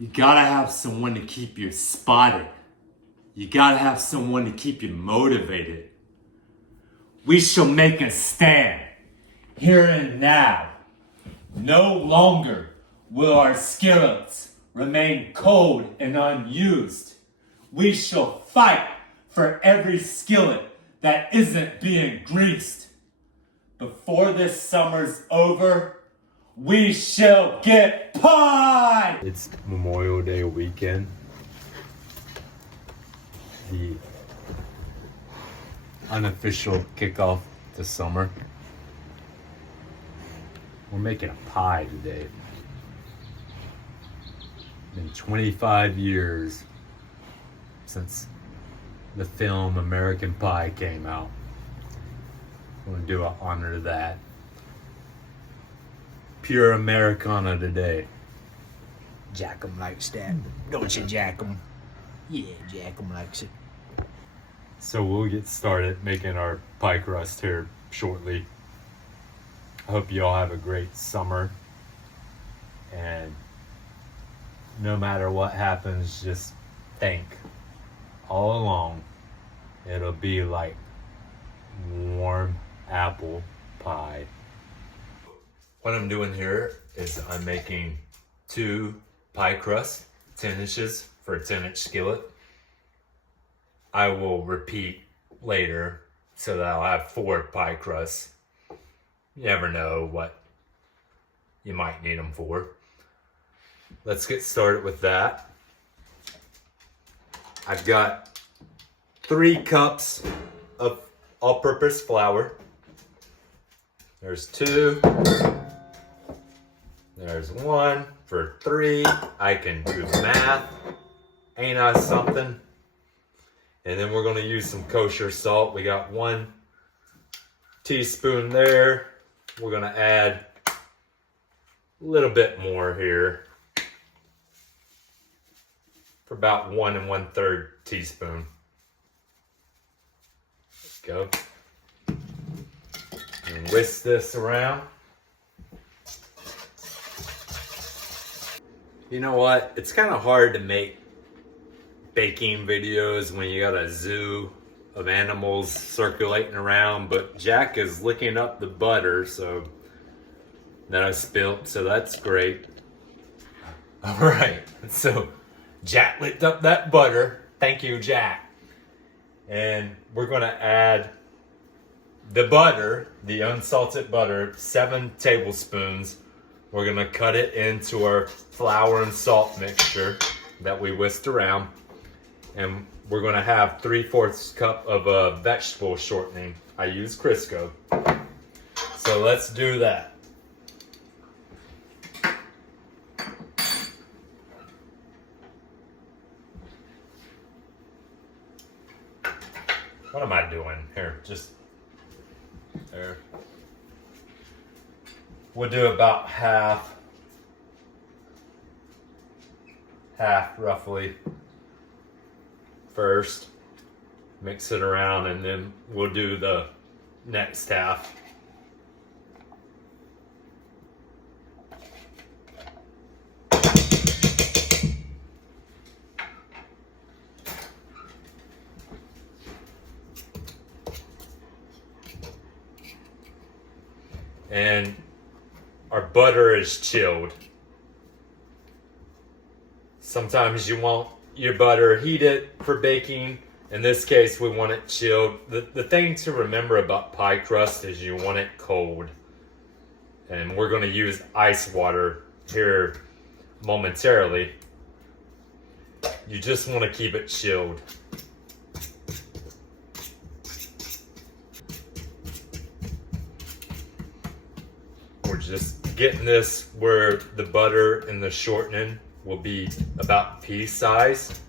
You gotta have someone to keep you spotted. You gotta have someone to keep you motivated. We shall make a stand, here and now. No longer will our skillets remain cold and unused. We shall fight for every skillet that isn't being greased. Before this summer's over, we shall get pie! It's Memorial Day weekend. The unofficial kickoff to summer. We're making a pie today. Been 25 years since the film American Pie came out. I'm gonna do an honor to that. Pure Americana today. Jackum likes that, don't you, Jackum? Yeah, Jackum likes it. So we'll get started making our pie crust here shortly. I hope you all have a great summer. And no matter what happens, just think all along it'll be like warm apple pie. What I'm doing here is I'm making 2 pie crusts, 10 inches for a 10-inch skillet. I will repeat later so that I'll have 4 pie crusts. You never know what you might need them for. Let's get started with that. I've got 3 cups of all-purpose flour. There's 2. There's 1 for 3. I can do the math. Ain't I something? And then we're gonna use some kosher salt. We got 1 teaspoon there. We're gonna add a little bit more here for about 1 1/3 teaspoon. Let's go. And whisk this around. You know what? It's kind of hard to make baking videos when you got a zoo of animals circulating around, but Jack is licking up the butter that I spilt, so that's great. All right, so Jack licked up that butter. Thank you, Jack. And we're gonna add the butter, the unsalted butter, 7 tablespoons. We're gonna cut it into our flour and salt mixture that we whisked around. And we're gonna have 3/4 cup of vegetable shortening. I use Crisco. So let's do that. What am I doing here? Just there. We'll do about half roughly first. Mix it around and then we'll do the next half. And our butter is chilled. Sometimes you want your butter heated for baking. In this case, we want it chilled. The thing to remember about pie crust is you want it cold. And we're going to use ice water here momentarily. You just want to keep it chilled. We're just getting this where the butter and the shortening will be about pea size.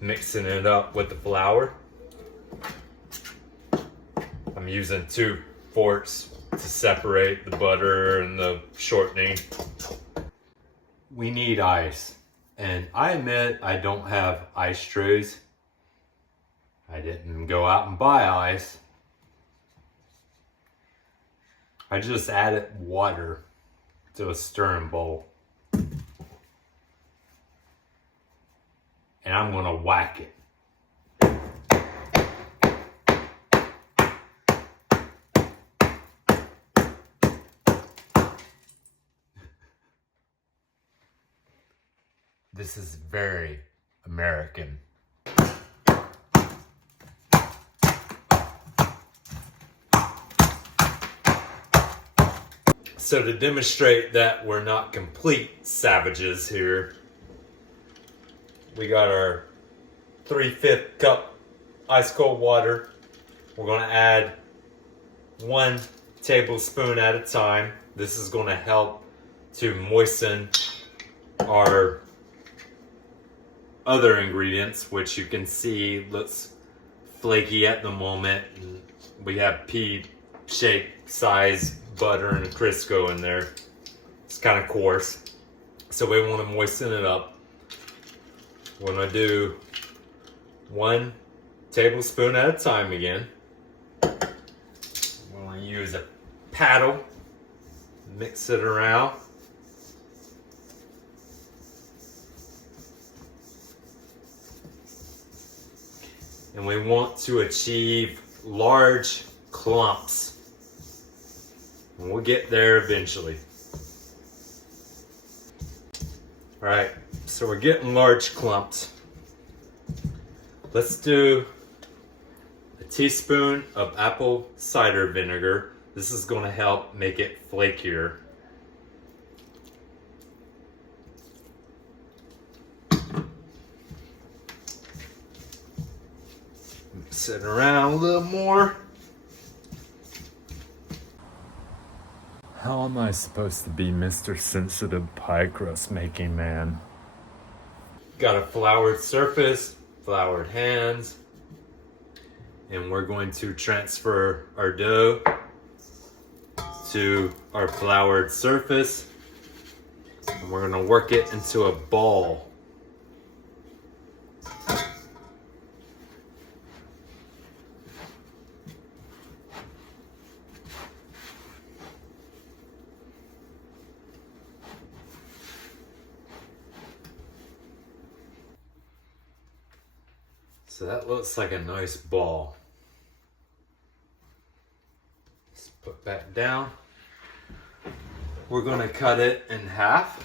Mixing it up with the flour. I'm using 2 forks to separate the butter and the shortening. We need ice. And I admit I don't have ice trays. I didn't go out and buy ice. I just added water to a stirring bowl. and I'm gonna whack it. This is very American. So to demonstrate that we're not complete savages here, we got our 3/5 cup ice cold water. We're gonna add 1 tablespoon at a time. This is gonna help to moisten our other ingredients, which you can see looks flaky at the moment. We have pea-shaped size butter and Crisco in there. It's kind of coarse, so we want to moisten it up. We're gonna do 1 tablespoon at a time again. We're gonna use a paddle, mix it around. And we want to achieve large clumps. And we'll get there eventually. All right, so we're getting large clumps. Let's do a teaspoon of apple cider vinegar. This is going to help make it flakier. Mix it around a little more. How am I supposed to be Mr. Sensitive pie crust making man? Got a floured surface, floured hands, and we're going to transfer our dough to our floured surface, and we're going to work it into a ball. So that looks like a nice ball. Let's put that down. We're going to cut it in half.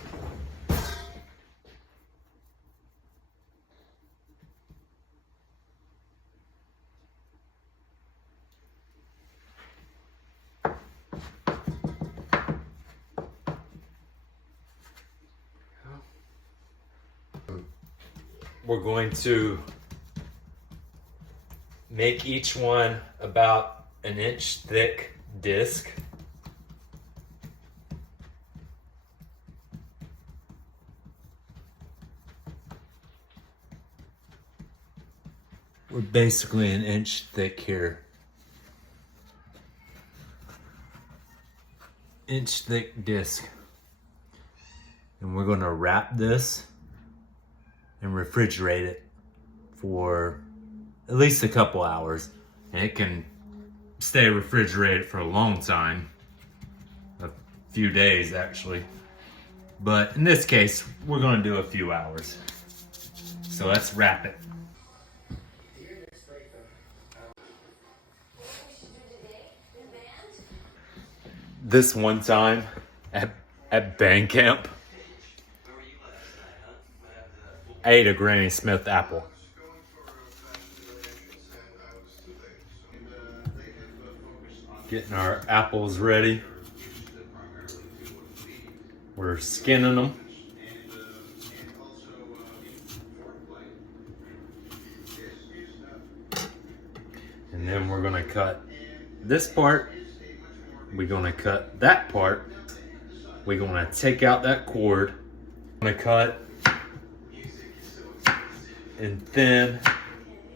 We're going to make each one about an inch thick disc. We're basically an inch thick here. Inch thick disc. And we're gonna wrap this and refrigerate it for at least a couple hours. And it can stay refrigerated for a long time. A few days actually. But in this case, we're gonna do a few hours. So let's wrap it. This one time at band camp, I ate a Granny Smith apple. Getting our apples ready. We're skinning them. And then we're gonna cut this part. We're gonna cut that part. We're gonna take out that cord. We're gonna cut in thin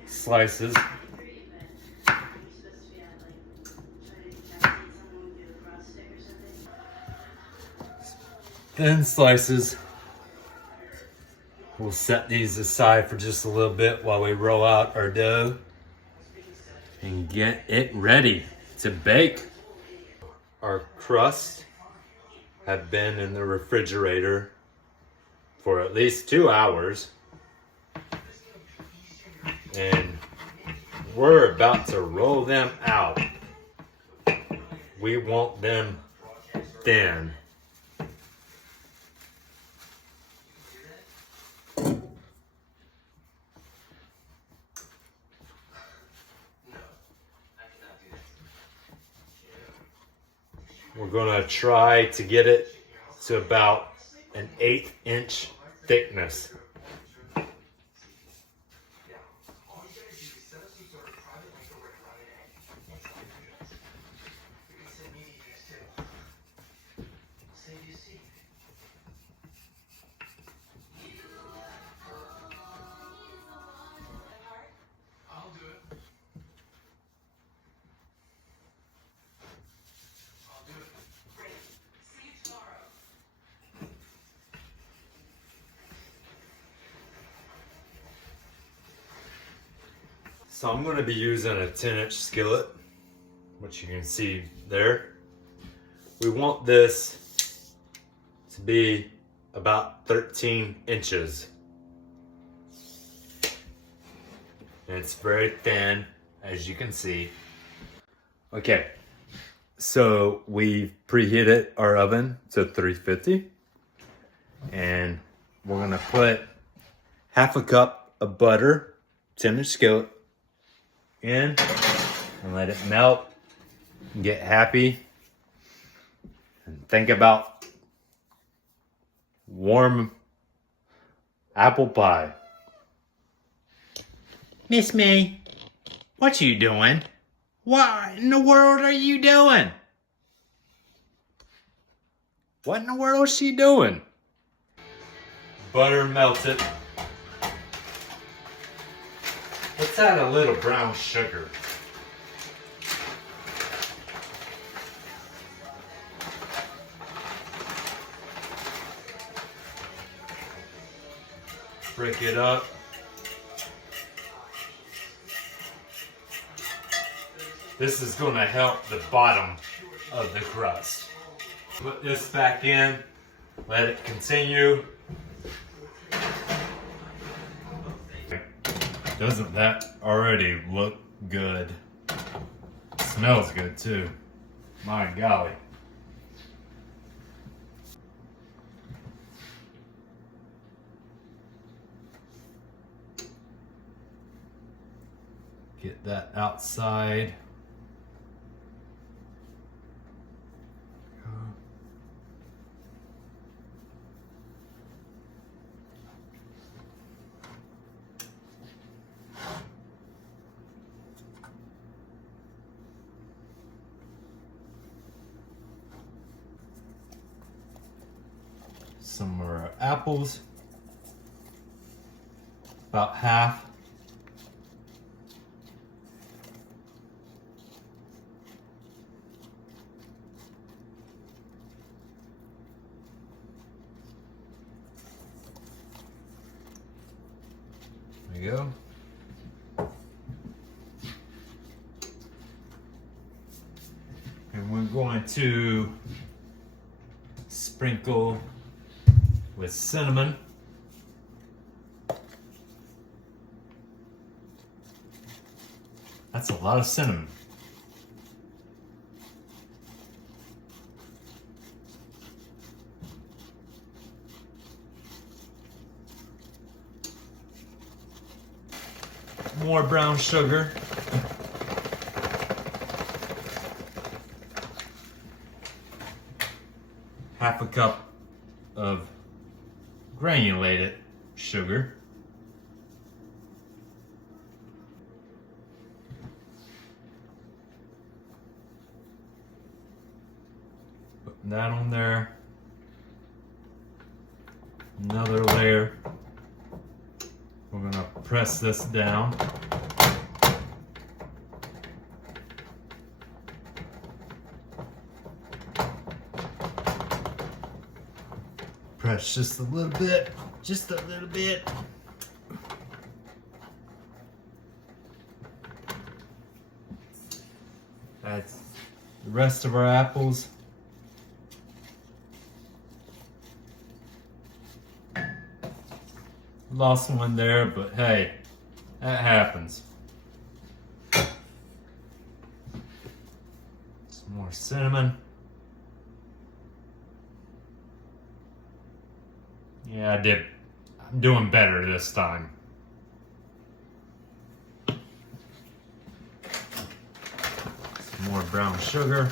slices. Thin slices. We'll set these aside for just a little bit while we roll out our dough and get it ready to bake. Our crusts have been in the refrigerator for at least 2 hours. And we're about to roll them out. We want them thin. We're gonna try to get it to about an 1/8 inch thickness. So I'm going to be using a 10-inch skillet, which you can see there. We want this to be about 13 inches. And it's very thin, as you can see. Okay, so we've preheated our oven to 350. And we're going to put 1/2 cup of butter, 10-inch skillet, in and let it melt and get happy and think about warm apple pie. Miss May, what you doing? What in the world are you doing? What in the world is she doing? Butter melted. Let's add a little brown sugar. Break it up. This is going to help the bottom of the crust. Put this back in, let it continue. Doesn't that already look good? Smells good too. My golly. Get that outside. Some of our apples, about half. There you go. And we're going to sprinkle with cinnamon. That's a lot of cinnamon. More brown sugar. Half a cup of granulated sugar. Putting that on there. Another layer. We're gonna press this down. Press just a little bit, just a little bit. That's the rest of our apples. Lost one there, but hey, That happens. Some more cinnamon. Yeah, I did. I'm doing better this time. Some more brown sugar.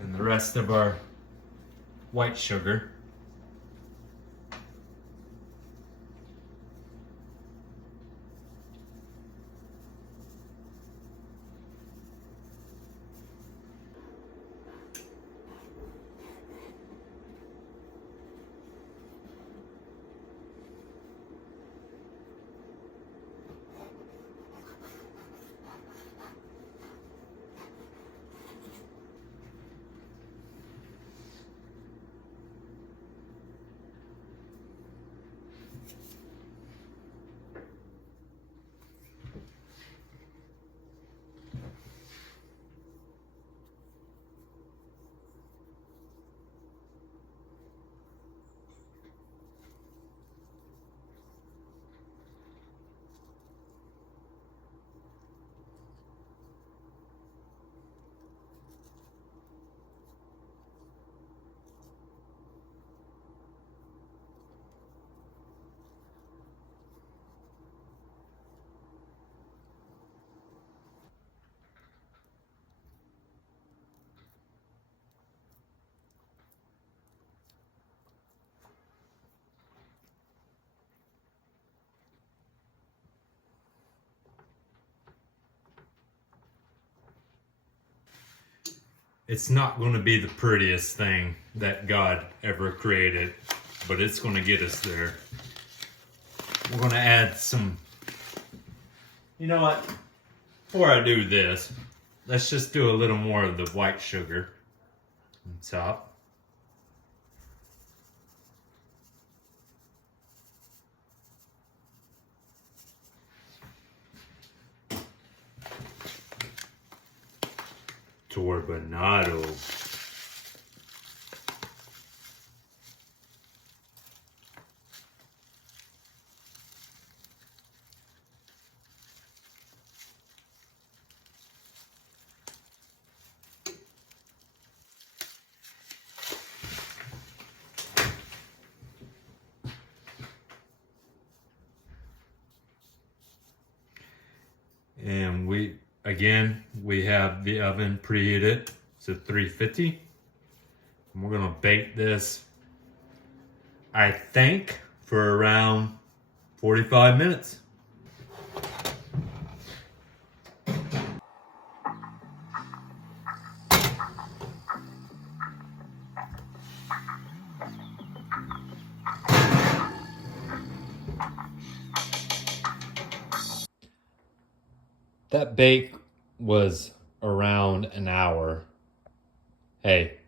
And the rest of our white sugar. It's not going to be the prettiest thing that God ever created, but it's going to get us there. We're going to add some, you know what, before I do this, let's just do a little more of the white sugar on top. Turbinado. And we have the oven preheated to 350. And we're gonna bake this, I think, for around 45 minutes. That bake was around an hour. Hey,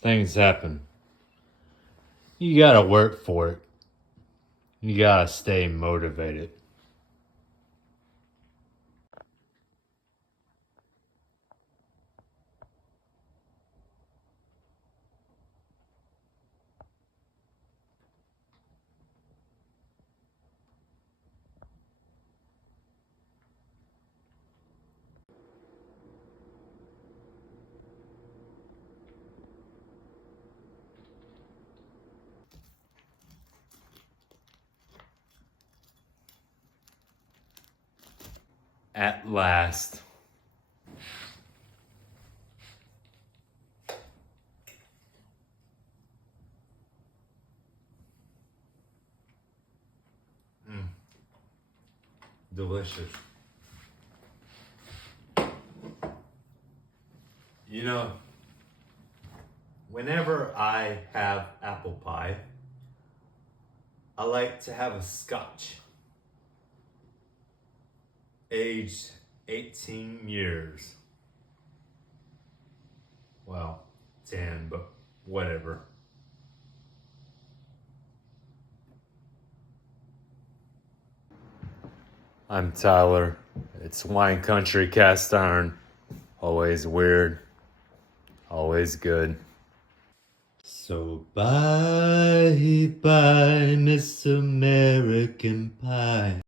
things happen. You gotta work for it. You gotta stay motivated. At last. Delicious. You know, whenever I have apple pie, I like to have a scotch. Aged 18 years. Well, 10, but whatever. I'm Tyler. It's Wine Country Cast Iron. Always weird, always good. So bye, bye, Miss American Pie.